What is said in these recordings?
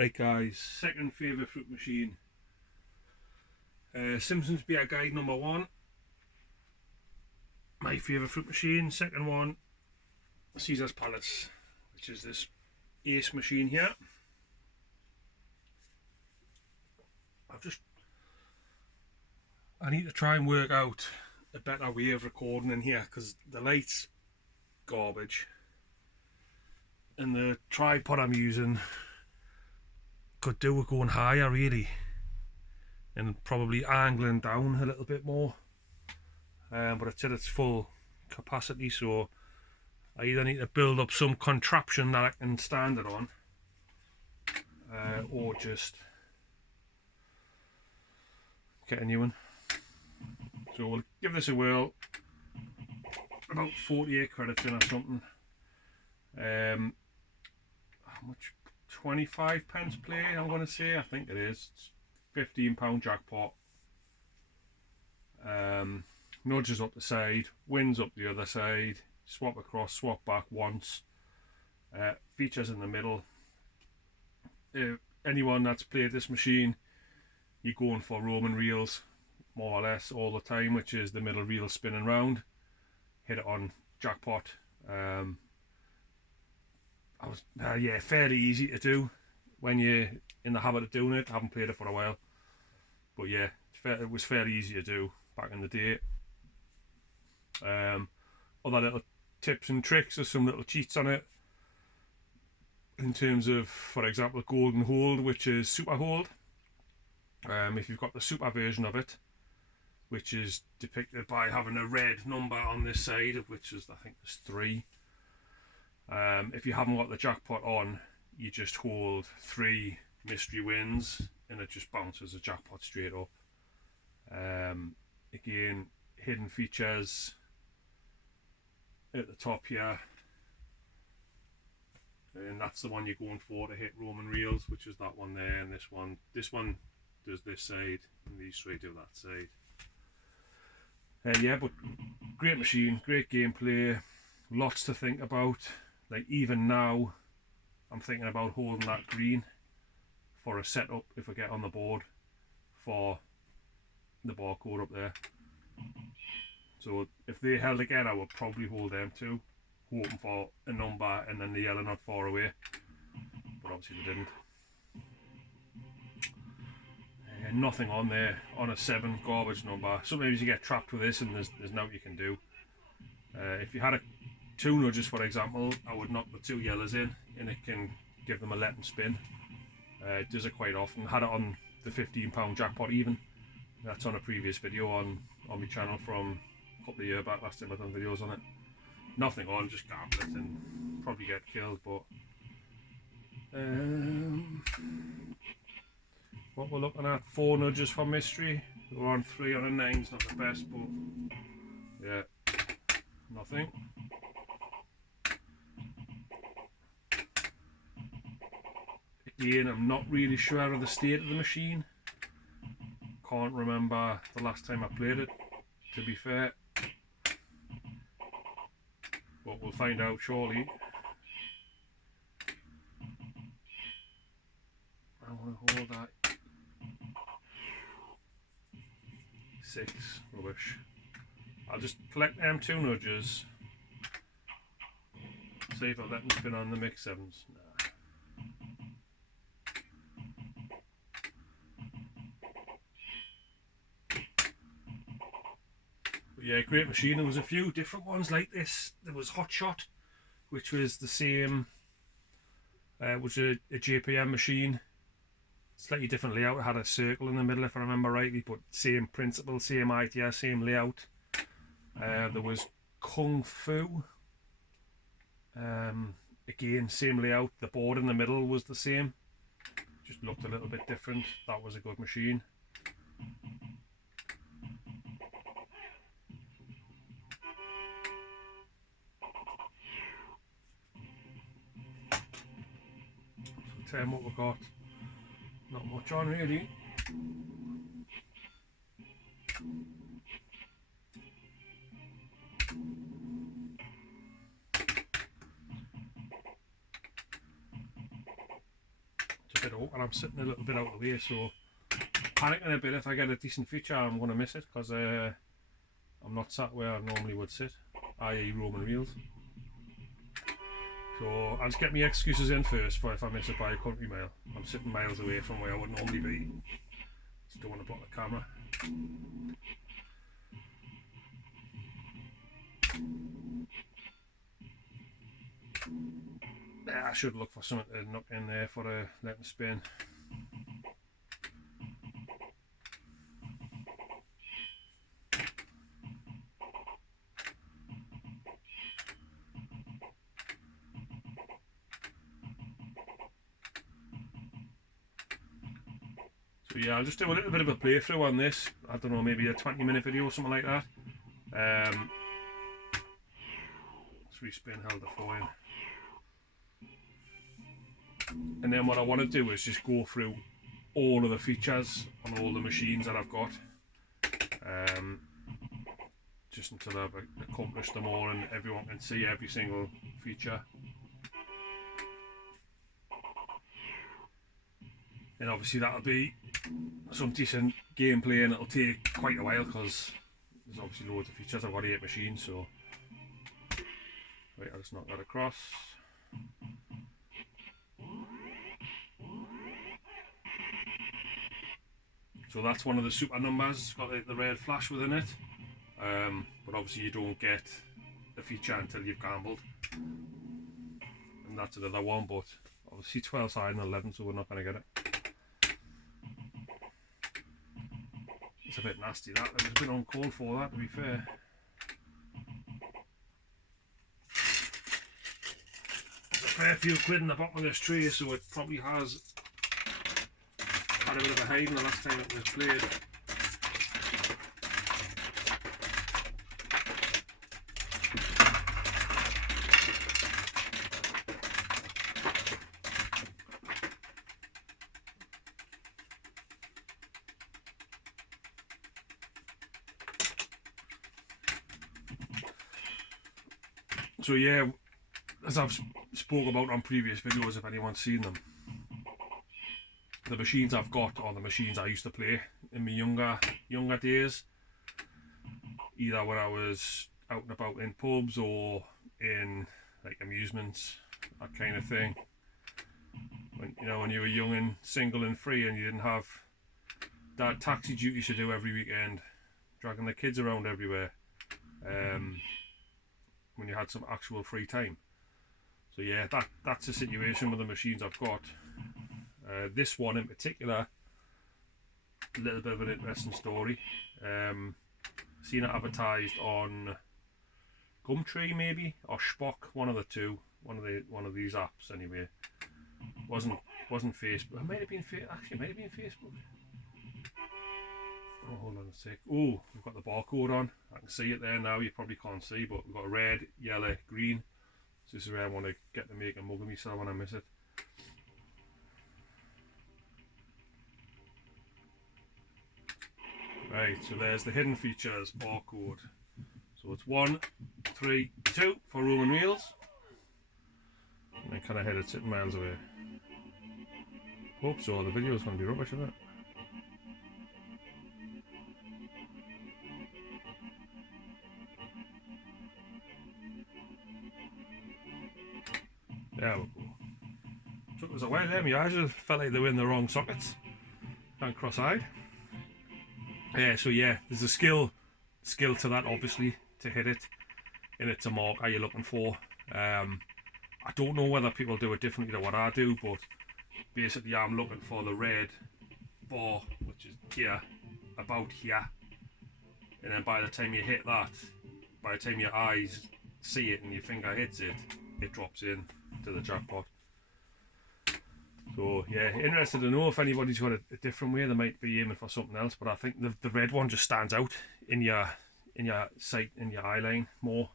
Right guys, second favourite fruit machine. Simpsons Beer Guide number 1. My favourite fruit machine. Second one, Caesar's Palace, which is this Ace machine here. I need to try and work out a better way of recording in here because the light's garbage and the tripod I'm using could do with going higher really and probably angling down a little bit more, but it's at its full capacity, so I either need to build up some contraption that I can stand it on, or just get a new one. So we'll give this a whirl. About 48 credits in or something. How much? 25 pence play, I'm going to say. I think it is. It's £15 jackpot. Nudges up the side, wins up the other side, swap across, swap back once. Features in the middle. Anyone that's played this machine, you're going for Roman reels more or less all the time, which is the middle reel spinning round. Hit it on jackpot. Yeah, fairly easy to do when you're in the habit of doing it. I haven't played it for a while, but yeah, it was fairly easy to do back in the day. Other little tips and tricks, there's some little cheats on it in terms of, for example, golden hold, which is super hold. If you've got the super version of it, which is depicted by having a red number on this side, of which is, I think there's 3. If you haven't got the jackpot on, you just hold 3 mystery wins and it just bounces the jackpot straight up. Again, hidden features at the top here, and that's the one you're going for to hit Roman reels, which is that one there, and this one does this side and these 3 do that side. Yeah, but great machine, great gameplay, lots to think about. Like even now I'm thinking about holding that green for a setup if I get on the board for the barcode up there. So if they held again, I would probably hold them too, hoping for a number and then the yellow not far away, but obviously they didn't. Nothing on there on a 7, garbage number. Sometimes you get trapped with this and there's nothing you can do. If you had 2 nudges, for example, I would knock the 2 yellows in and it can give them a let and spin. It does it quite often. Had it on the £15 jackpot even. That's on a previous video on my channel from a couple of years back, last time I've done videos on it. Nothing on, just gamble it and probably get killed, but what we're looking at, 4 nudges for mystery. We're on 3 on a 9's not the best, but yeah, nothing. Again, I'm not really sure of the state of the machine. Can't remember the last time I played it, to be fair. But we'll find out shortly. I want to hold that. 6, rubbish. I'll just collect them 2 nudges. See if I'll let them spin on the mix 7s. Nah. But yeah, great machine. There was a few different ones like this. There was Hot Shot, which was the same, was a JPM machine. Slightly different layout. It had a circle in the middle if I remember rightly, but same principle, same idea, same layout. There was Kung Fu. Again, same layout. The board in the middle was the same, just looked a little bit different. That was a good machine. So tell them what we've got. Not much on really. bit open. I'm sitting a little bit out of the way, so panicking a bit if I get a decent feature. I'm going to miss it because I'm not sat where I normally would sit, i.e. Roman reels. So I'll just get my excuses in first for if I miss it by a country mile. I'm sitting miles away from where I would normally be. Just don't want to block the camera. Yeah, I should look for something to knock in there for a letting spin. So yeah, I'll just do a little bit of a playthrough on this. I don't know, maybe a 20-minute video or something like that. Let's respin, held the flow in. And then what I want to do is just go through all of the features on all the machines that I've got. Just until I've accomplished them all and everyone can see every single feature. And obviously that'll be some decent gameplay and it'll take quite a while because there's obviously loads of features. I've got 8 machines, so right, I'll just knock that across. So that's one of the super numbers. It's got the red flash within it, but obviously you don't get the feature until you've gambled, and that's another one. But obviously 12's higher than 11, so we're not going to get it. It's a bit nasty that. It was a bit uncalled for that, to be fair. There's a fair few quid in the bottom of this tray, so it probably has had a bit of a hiding the last time it was played. So yeah, as I've spoke about on previous videos, if anyone's seen them, the machines I've got are the machines I used to play in my younger days, either when I was out and about in pubs or in like amusements, that kind of thing. When when you were young and single and free and you didn't have that taxi duties to do every weekend, dragging the kids around everywhere. When you had some actual free time. So yeah, that's the situation with the machines I've got. This one in particular, a little bit of an interesting story. Seen it advertised on Gumtree maybe, or Spock, one of the two, one of these apps anyway. Wasn't Facebook. It might have been actually it might have been Facebook. Oh, hold on a sec. Oh, we've got the barcode on. I can see it there now. You probably can't see, but we've got red, yellow, green. So this is where I want to get to make a mug of myself when I miss it. Right, so there's the hidden features barcode. So it's 1, 3, 2 for Roman reels. And then can I hit it sitting miles away? Hope so. The video's going to be rubbish, isn't it? There we go. Took us a while there, my eyes felt like they were in the wrong sockets. And cross-eyed. Yeah, so yeah, there's a skill to that, obviously, to hit it. And it's a marker you're looking for. I don't know whether people do it differently to what I do, but basically I'm looking for the red bar, which is here, about here. And then by the time you hit that, by the time your eyes see it and your finger hits it, it drops in to the jackpot. So yeah, interested to know if anybody's got a different way. They might be aiming for something else, but I think the red one just stands out in your sight, in your eye line more.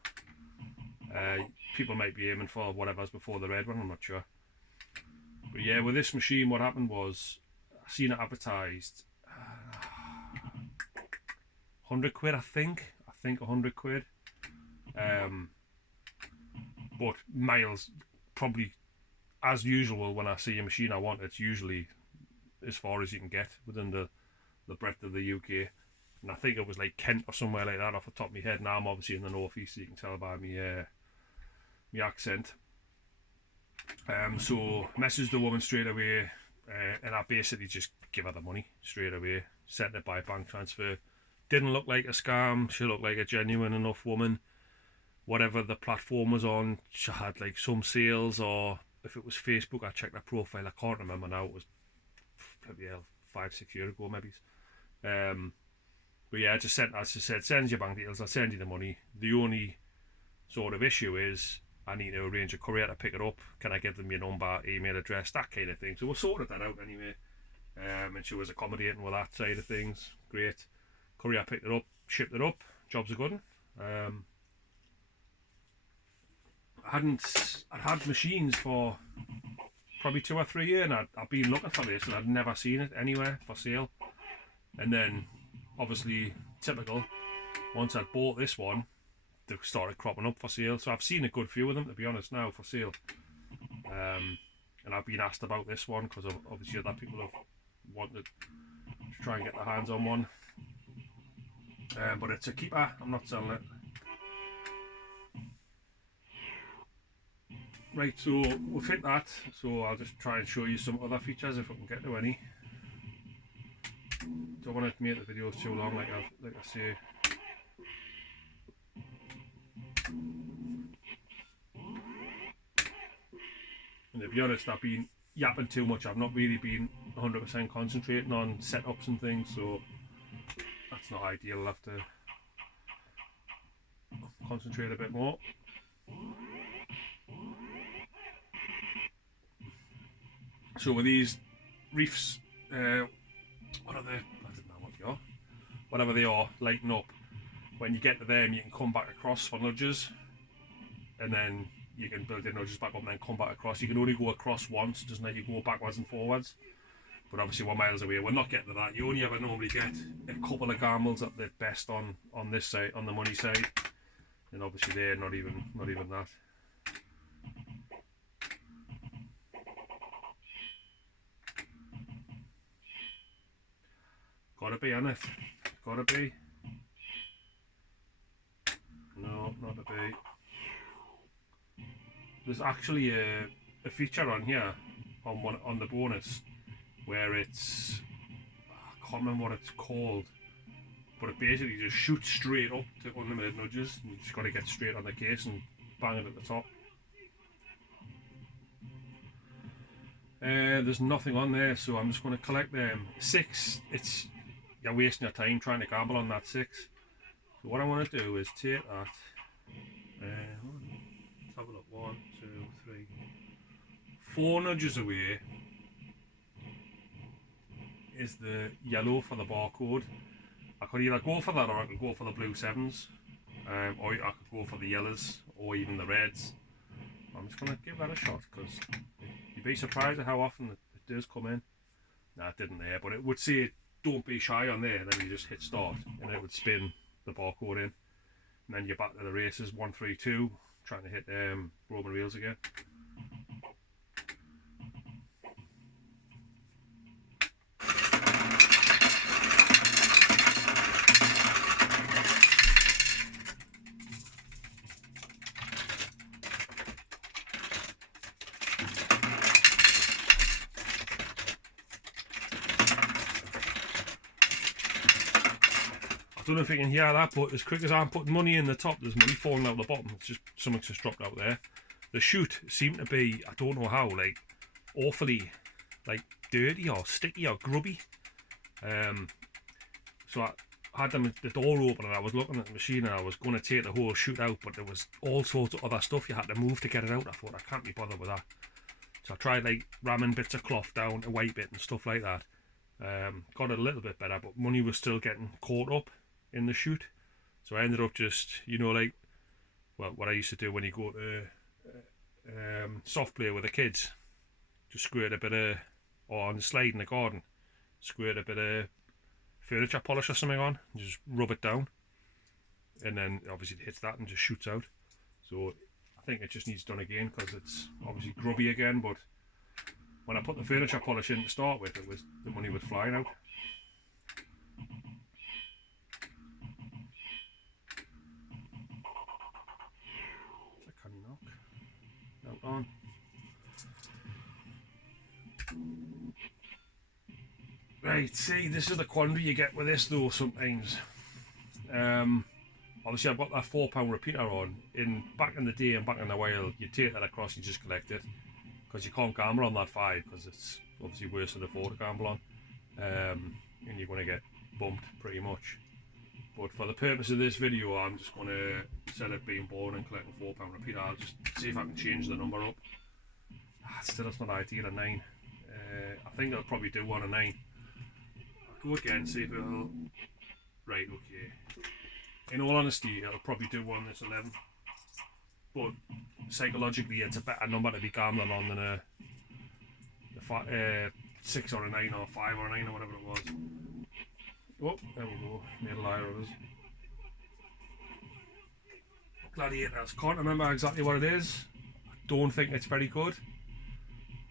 People might be aiming for whatever's before the red one, I'm not sure. But yeah, with this machine what happened was, I seen it advertised 100 quid I think 100 quid. But miles, probably as usual, when I see a machine I want, it's usually as far as you can get within the breadth of the UK. And I think it was like Kent or somewhere like that off the top of my head. Now I'm obviously in the northeast, so you can tell by my accent. So messaged the woman straight away, and I basically just give her the money straight away, sent it by bank transfer. Didn't look like a scam. She looked like a genuine enough woman. Whatever the platform was on, she had like some sales, or if it was Facebook, I checked her profile. I can't remember now. It was probably 5-6 years ago, maybe. But yeah, I just sent, as I said, send your bank details. I'll send you the money. The only sort of issue is I need to arrange a courier to pick it up. Can I give them your number, email address, that kind of thing? So we sorted that out anyway. And she was accommodating with that side of things. Great. Courier picked it up, shipped it up. Job's a good one. I'd had machines for probably 2 or 3 years, and I'd been looking for this, and I'd never seen it anywhere for sale. And then, obviously, typical, once I'd bought this one, they started cropping up for sale. So I've seen a good few of them, to be honest, now for sale. And I've been asked about this one because obviously other people have wanted to try and get their hands on one. But it's a keeper. I'm not selling it. Right, so we'll fit that. So I'll just try and show you some other features if I can get to any. Don't want to make the videos too long, like I say. And to be honest, I've been yapping too much. I've not really been 100% concentrating on setups and things, so that's not ideal. I'll have to concentrate a bit more. So with these reefs, what are they? I don't know what they are. Whatever they are, lighten up. When you get to them, you can come back across for nudges, and then you can build your nudges back up and then come back across. You can only go across once, doesn't let you go backwards and forwards. But obviously we're miles away. We're not getting to that. You only ever normally get a couple of gambles at the best on this side, on the money side, and obviously they're not even that. Gotta be, innit? Gotta be. No, not a bee. There's actually a feature on here on the bonus where it's, I can't remember what it's called, but it basically just shoots straight up to unlimited nudges. And you just got to get straight on the case and bang it at the top. There's nothing on there, so I'm just going to collect them. 6, you're wasting your time trying to gamble on that 6. So what I want to do is take that. Let's have a look. 1, 2, 3, 4 nudges away is the yellow for the barcode. I could either go for that, or I could go for the blue 7s, or I could go for the yellows, or even the reds. I'm just going to give that a shot, because you'd be surprised at how often it does come in. Nah, it didn't there, but it would say don't be shy on there, and then you just hit start, and it would spin the barcode in. And then you're back to the races, 1, 3, 2, trying to hit Roman reels again. I don't know if you can hear that, but as quick as I'm putting money in the top, there's money falling out the bottom. It's just something's just dropped out there. The chute seemed to be, I don't know how, like awfully like dirty or sticky or grubby. So I had the door open and I was looking at the machine and I was going to take the whole chute out, but there was all sorts of other stuff you had to move to get it out. I thought, I can't be bothered with that. So I tried like ramming bits of cloth down to wipe it and stuff like that. Got it a little bit better, but money was still getting caught up in the chute. So I ended up just, you know, like, well, what I used to do when you go to soft play with the kids, just squirt a bit of, or on the slide in the garden, squirt a bit of furniture polish or something on, and just rub it down, and then obviously it hits that and just shoots out. So I think it just needs done again, because it's obviously grubby again, but when I put the furniture polish in to start with, it was the money was flying out. Can you knock? Knock on. Right, see, this is the quandary you get with this though sometimes. Obviously I've got that £4 repeater on. Back in the day and back in the while, you take that across, you just collect it. Because you can't gamble on that 5, because it's obviously worse than a 4 to gamble on. And you're going to get bumped pretty much. But for the purpose of this video, I'm just going to, instead of being bored and collecting £4 repeater, I'll just see if I can change the number up. Still, it's not ideal, a 9. I think I'll probably do one a 9. I'll go again, see if it'll... Right, okay. In all honesty, I'll probably do one that's 11. But psychologically, it's a better number to be gambling on than a 6 or a 9 or a 5 or a 9 or whatever it was. Oh, there we go. Made a liar of us. Gladiators. Can't remember exactly what it is. I don't think it's very good.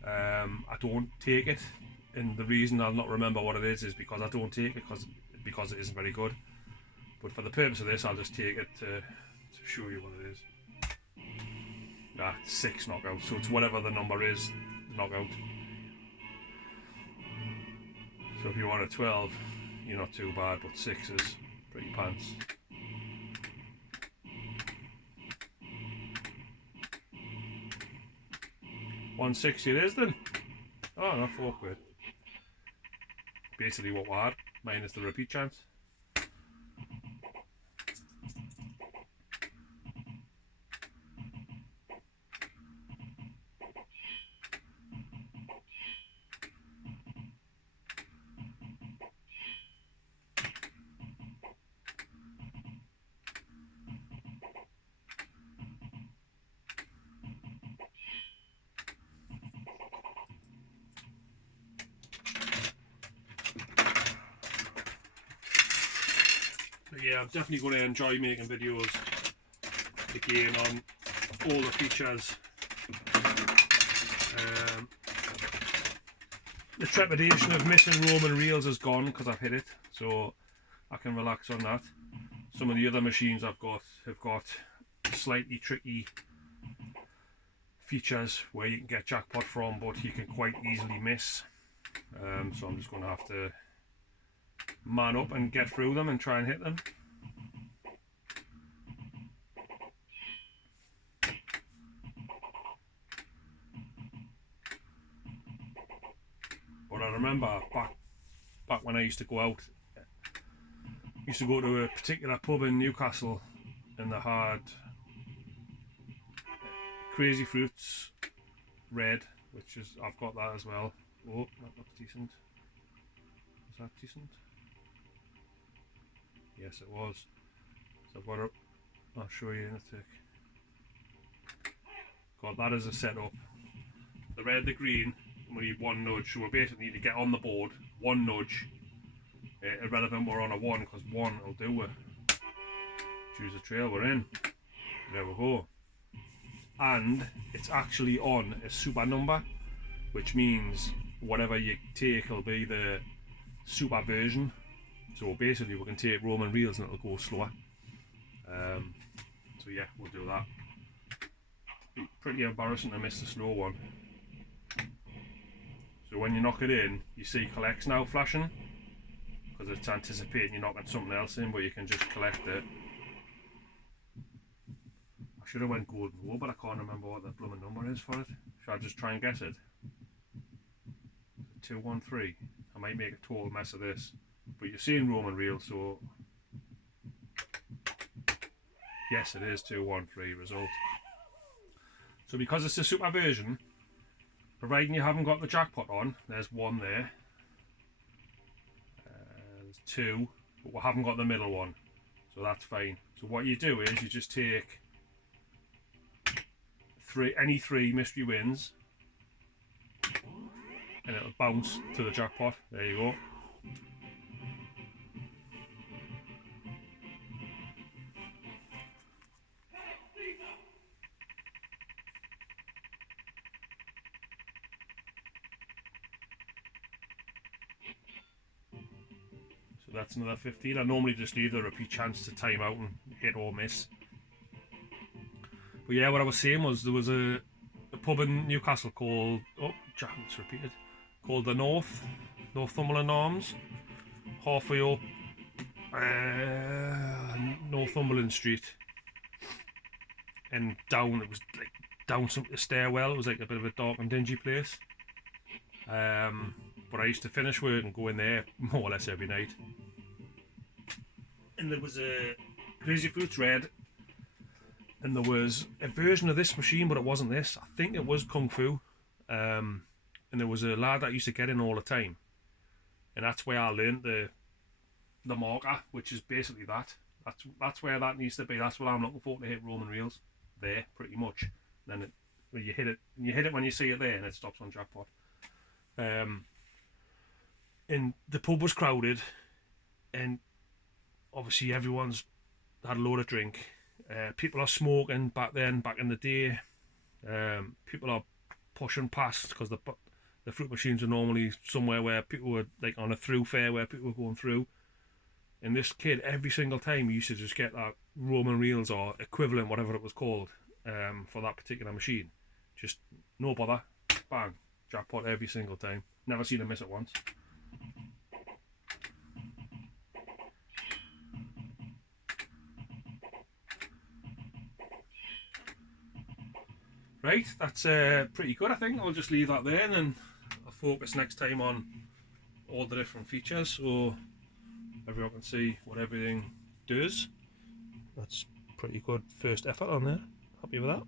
I don't take it, and the reason I'll not remember what it is because I don't take it because it isn't very good. But for the purpose of this, I'll just take it to show you what it is. 6 knockout, so it's whatever the number is, knockout. So if you want a 12, you're not too bad, but 6 is pretty pants. £160 it is then. Oh no, £4. Basically what we had, minus the repeat chance. Yeah, I'm definitely going to enjoy making videos again on all the features. The trepidation of missing Roman reels is gone because I've hit it, so I can relax on that. Some of the other machines I've got have got slightly tricky features where you can get jackpot from, but you can quite easily miss. So I'm just going to have to man up and get through them and try and hit them. But I remember back when I used to go out, I used to go to a particular pub in Newcastle, and they had Crazy Fruits Red, which is, I've got that as well. Oh, that looks decent. Is that decent? Yes, it was. So I've got it. I'll show you in a tick. Got that as a setup. The red, the green, we need one nudge, so we basically need to get on the board, one nudge. Irrelevant we're on a 1, because 1 will do it. Choose a trail, we're in. There we go. And it's actually on a super number, which means whatever you take will be the super version. So basically we can take Roman reels and it'll go slower. So yeah, we'll do that. Be pretty embarrassing to miss the slow one. So when you knock it in, you see collects now flashing, because it's anticipating you're knocking something else in, but you can just collect it. I should have went golden row, but I can't remember what the blooming number is for it. Should I just try and guess it? 213. I might make a total mess of this, but you're seeing Roman reel, so yes, it is 213 result. So because it's a super version, providing you haven't got the jackpot on, there's 1 there, there's 2, but we haven't got the middle one, so that's fine. So what you do is you just take any 3 mystery wins and it'll bounce to the jackpot. There you go. that's another 15. I normally just leave the repeat chance to time out and hit or miss. But yeah, what I was saying was there was a pub in Newcastle called, oh, it's repeated, called the Northumberland Arms, halfway up Northumberland Street, and down, it was like down some stairwell. It was like a bit of a dark and dingy place. But I used to finish work and go in there more or less every night. And there was a Crazy Fruits Red, and there was a version of this machine, but it wasn't this. I think it was Kung Fu. And there was a lad that used to get in all the time, and that's where I learned the marker, which is basically that. That's where that needs to be. That's what I'm looking for, to hit Roman reels there, pretty much. And then you hit it when you see it there, and it stops on jackpot. And the pub was crowded, and obviously everyone's had a load of drink. People are smoking back in the day. People are pushing past, because the fruit machines are normally somewhere where people were like on a through fair where people were going through. And this kid, every single time, he used to just get that Roman reels or equivalent, whatever it was called, for that particular machine. Just no bother, bang, jackpot every single time. Never seen him miss it once. Right, that's pretty good, I think. I'll just leave that there, and then I'll focus next time on all the different features so everyone can see what everything does. That's pretty good first effort on there. Happy with that.